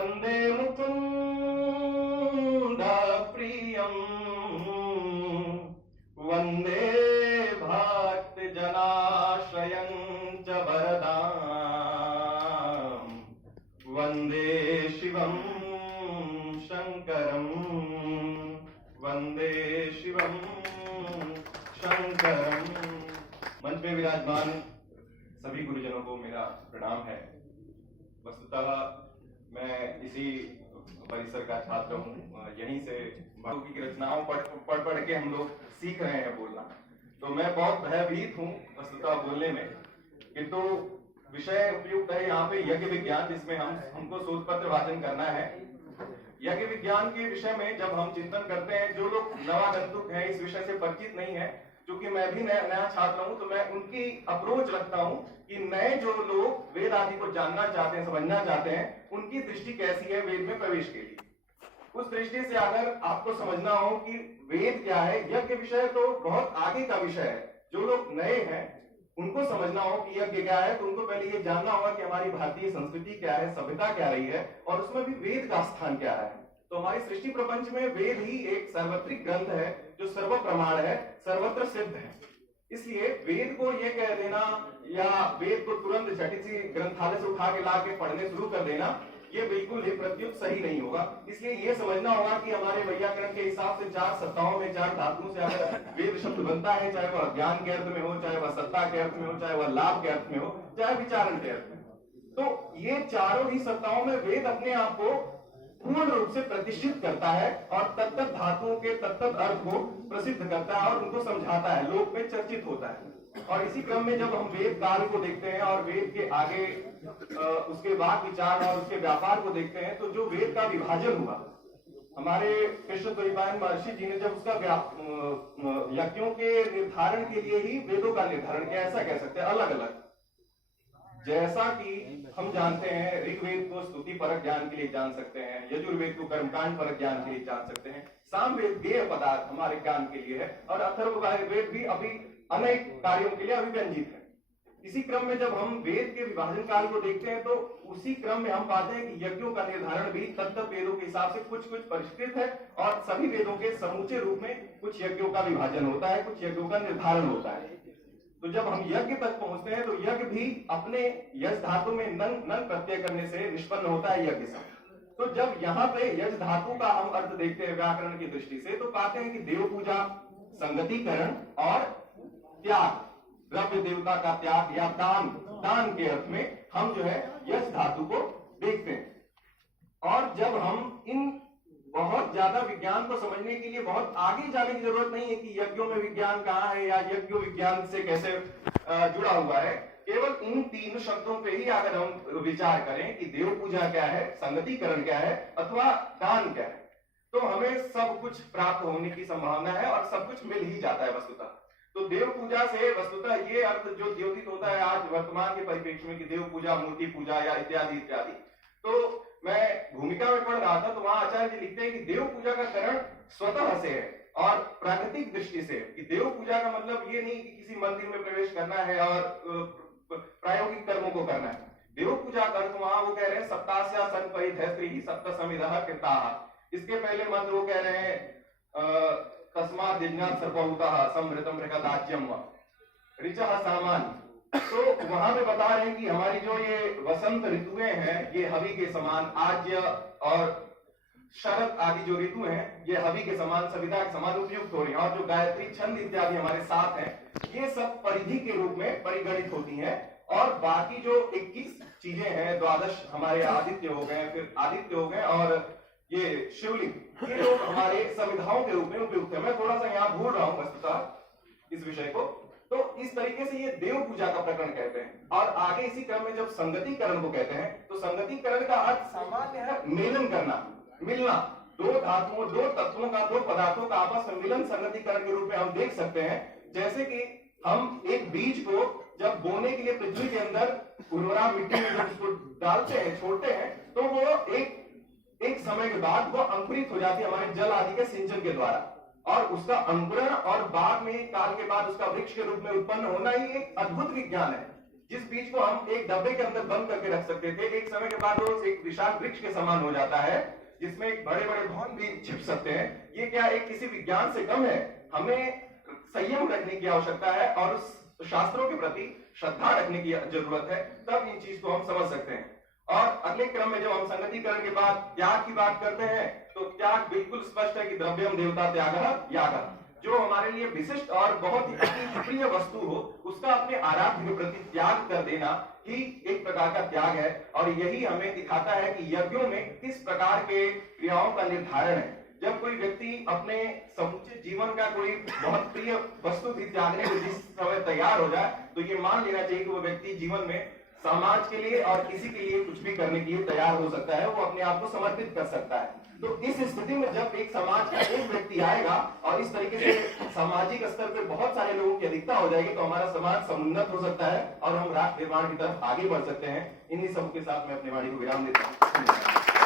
वंदे मुकुंद प्रियम वंदे भक्त जनाश्रयं च वरदां वंदे शिवं शंकरं वंदे शिवं शंकरं। मंच में विराजमान सभी गुरुजनों को मेरा प्रणाम है। वस्तुतः मैं इसी परिसर का छात्र हूँ। यहीं से भगवती की रचनाओं पढ़ के हम लोग सीख रहे हैं बोलना। तो मैं बहुत भयभीत हूँ वस्तुतः बोलने में, किंतु विषय उपयुक्त है यहाँ पे यज्ञ विज्ञान, जिसमें हमको शोध पत्र वाचन करना है। यज्ञ विज्ञान के विषय में जब हम चिंतन करते हैं, जो लोग नवागंतुक हैं, इस विषय से परिचित नहीं है, क्योंकि मैं भी नया छात्र हूं, तो मैं उनकी अप्रोच रखता हूं कि नए जो लोग वेद आदि को जानना चाहते हैं, समझना चाहते हैं, उनकी दृष्टि कैसी है वेद में प्रवेश के लिए। उस दृष्टि से अगर आपको समझना हो कि वेद क्या है, यज्ञ विषय तो बहुत आगे का विषय है। जो लोग नए हैं उनको समझना हो कि यज्ञ क्या है, तो उनको पहले ये जानना होगा कि हमारी भारतीय संस्कृति क्या है, सभ्यता क्या रही है, और उसमें भी वेद का स्थान क्या है। तो हमारी सृष्टि प्रपंच में वेद ही एक सार्वत्रिक ग्रंथ है, जो सर्व प्रमाण है, सर्वत्र सिद्ध है। इसलिए वेद को ये कह देना या वेद को तुरंत झटित सी ग्रंथालय से उठा के ला के पढ़ने शुरू कर देना, ये बिल्कुल ही प्रत्युत सही नहीं होगा। इसलिए ये समझना होगा कि हमारे वैयाकरण के हिसाब से 4 सत्ताओं में 4 धातुओं से अगर वेद शब्द बनता है, चाहे वह ज्ञान के अर्थ में हो, चाहे वह सत्ता के अर्थ में हो, चाहे वह लाभ के अर्थ में हो, चाहे विचारण के अर्थ में हो, तो ये चारों ही सत्ताओं में वेद अपने आप को पूर्ण रूप से प्रतिष्ठित करता है और तत्त धातुओं के तत्त अर्थ को प्रसिद्ध करता है और उनको समझाता है, लोक में चर्चित होता है। और इसी क्रम में जब हम वेद काल को देखते हैं और वेद के आगे उसके बाद विचार और उसके व्यापार को देखते हैं, तो जो वेद का विभाजन हुआ, हमारे कृष्ण द्वैपायन महर्षि जी ने जब उसका यज्ञों के निर्धारण के लिए ही वेदों का निर्धारण किया, ऐसा कह सकते हैं, अलग अलग। जैसा कि हम जानते हैं, ऋग्वेद को स्तुति परक ज्ञान के लिए जान सकते हैं, यजुर्वेद को कर्मकांड परक ज्ञान के लिए जान सकते हैं, सामवेद गेय पदार्थ हमारे ज्ञान के लिए है, और अथर्ववेद भी अभी अनेक कार्यों के लिए अभिव्यंजित है। इसी क्रम में जब हम वेद के विभाजन काल को देखते हैं, तो उसी क्रम में हम पाते हैं कि यज्ञों का निर्धारण भी तत्त वेदों के हिसाब से कुछ परिष्कृत है, और सभी वेदों के समूचे रूप में कुछ यज्ञों का विभाजन होता है, कुछ यज्ञों का निर्धारण होता है। तो जब हम यज्ञ तक पहुंचते हैं, तो यज्ञ भी अपने यज धातु में नंग प्रत्यय करने से निष्पन्न होता है यज्ञ से। तो जब यहाँ पे यज धातु का हम अर्थ देखते हैं व्याकरण की दृष्टि से, तो पाते हैं कि देव पूजा, संगतिकरण और त्याग, द्रव्य देवता का त्याग या दान के अर्थ में हम जो है यज धातु को देखते हैं। और जब हम इन बहुत ज्यादा विज्ञान को समझने के लिए बहुत आगे जाने की जरूरत नहीं है कि यज्ञों में विज्ञान कहाँ है या यज्ञ विज्ञान से कैसे जुड़ा हुआ है। केवल इन 3 शब्दों पे ही अगर हम विचार करें कि देव पूजा क्या है, संगतिकरण क्या है अथवा दान क्या है, तो हमें सब कुछ प्राप्त होने की संभावना है और सब कुछ मिल ही जाता है वस्तुतः। तो देव पूजा से वस्तुतः ये अर्थ जो द्योतित होता है आज वर्तमान के परिप्रेक्ष्य में कि देव पूजा, मूर्ति पूजा या इत्यादि इत्यादि। तो मैं भूमिका में पढ़ रहा था, तो वहां आचार्य जी लिखते हैं कि देव पूजा का करण स्वतः से है और प्राकृतिक दृष्टि से, कि देव पूजा का मतलब ये नहीं कि किसी मंदिर में प्रवेश करना है और प्रायोगिक कर्मों को करना है। देव पूजा का अर्थ वहां वो कह रहे हैं सप्तास्या संपरिधैस्त्री सप्त समिधः कृताः। इसके पहले मंत्र वो कह रहे हैं तस्मात् जिज्ञात सर्वभूतः समृतम मृगदाज्यम ऋचः सामान्य। तो वहां पे बता रहे हैं कि हमारी जो ये वसंत ऋतुएं हैं, ये हवि के समान, आज्य और शरद आदि जो ऋतु हैं, ये हवि के समान, सविता के समान उपयुक्त हो रही हैं। और जो गायत्री, छंद इत्यादि हमारे साथ हैं, ये सब परिधि के रूप में परिगणित होती हैं। और बाकी जो 21 चीजें हैं, 12 हमारे आदित्य हो गए, फिर आदित्य हो गए, और ये शिवलिंग, ये लोग हमारे संविधाओं के रूप में उपयुक्त है। मैं थोड़ा सा यहाँ भूल रहा हूँ वस्तुतः इस विषय को। तो इस तरीके से ये देव पूजा का प्रकरण कहते हैं। और आगे इसी क्रम में जब संगतिकरण को कहते हैं, तो संगतिकरण का अर्थ सामान्य है मेलन करना, मिलना। 2 धातुओं, 2 तत्वों का, 2 पदार्थों का आपस में मिलन संगतिकरण के रूप में हम देख सकते हैं। जैसे कि हम एक बीज को जब बोने के लिए पृथ्वी के अंदर उर्वरा मिट्टी में जब उसको डालते हैं, छोड़ते हैं, तो वो एक समय के बाद वो अंकुरित हो जाती है हमारे जल आदि के सिंचन के द्वारा। और उसका अंकुरण और बाद में काल के बाद उसका वृक्ष के रूप में उत्पन्न होना ही एक अद्भुत विज्ञान है। जिस बीज को हम एक डब्बे के अंदर बंद करके रख सकते थे, एक समय के बाद वो एक विशाल वृक्ष के समान हो जाता है, जिसमें बड़े बड़े भवन भी छिप सकते हैं। ये क्या एक किसी विज्ञान से कम है? हमें संयम रखने की आवश्यकता है और शास्त्रों के प्रति श्रद्धा रखने की जरूरत है, तब इन चीज को हम समझ सकते हैं। और अगले क्रम में जब हम संगतिकरण के बाद त्याग की बात करते हैं, तो त्याग बिल्कुल स्पष्ट है कि द्रव्यम देवता त्याग याग, जो हमारे लिए विशिष्ट और बहुत ही अति प्रिय वस्तु हो, उसका अपने आराध्य के प्रति त्याग कर देना ही एक प्रकार का त्याग है। और यही हमें दिखाता है कि यज्ञों में किस प्रकार के क्रियाओं का निर्धारण है। जब कोई व्यक्ति अपने समुचित जीवन का कोई बहुत प्रिय वस्तु भी त्यागने को जिस समय तैयार हो जाए, तो ये मान लेना चाहिए कि वो व्यक्ति जीवन में समाज के लिए और किसी के लिए कुछ भी करने के लिए तैयार हो सकता है, वो अपने आप को समर्पित कर सकता है। तो इस स्थिति में जब एक समाज का एक व्यक्ति आएगा और इस तरीके से सामाजिक स्तर पर बहुत सारे लोगों की अधिकता हो जाएगी, तो हमारा समाज समुन्नत हो सकता है और हम राष्ट्र निर्माण की तरफ आगे बढ़ सकते हैं। इन्हीं सब के साथ मैं अपनी वाणी को विराम देता हूँ।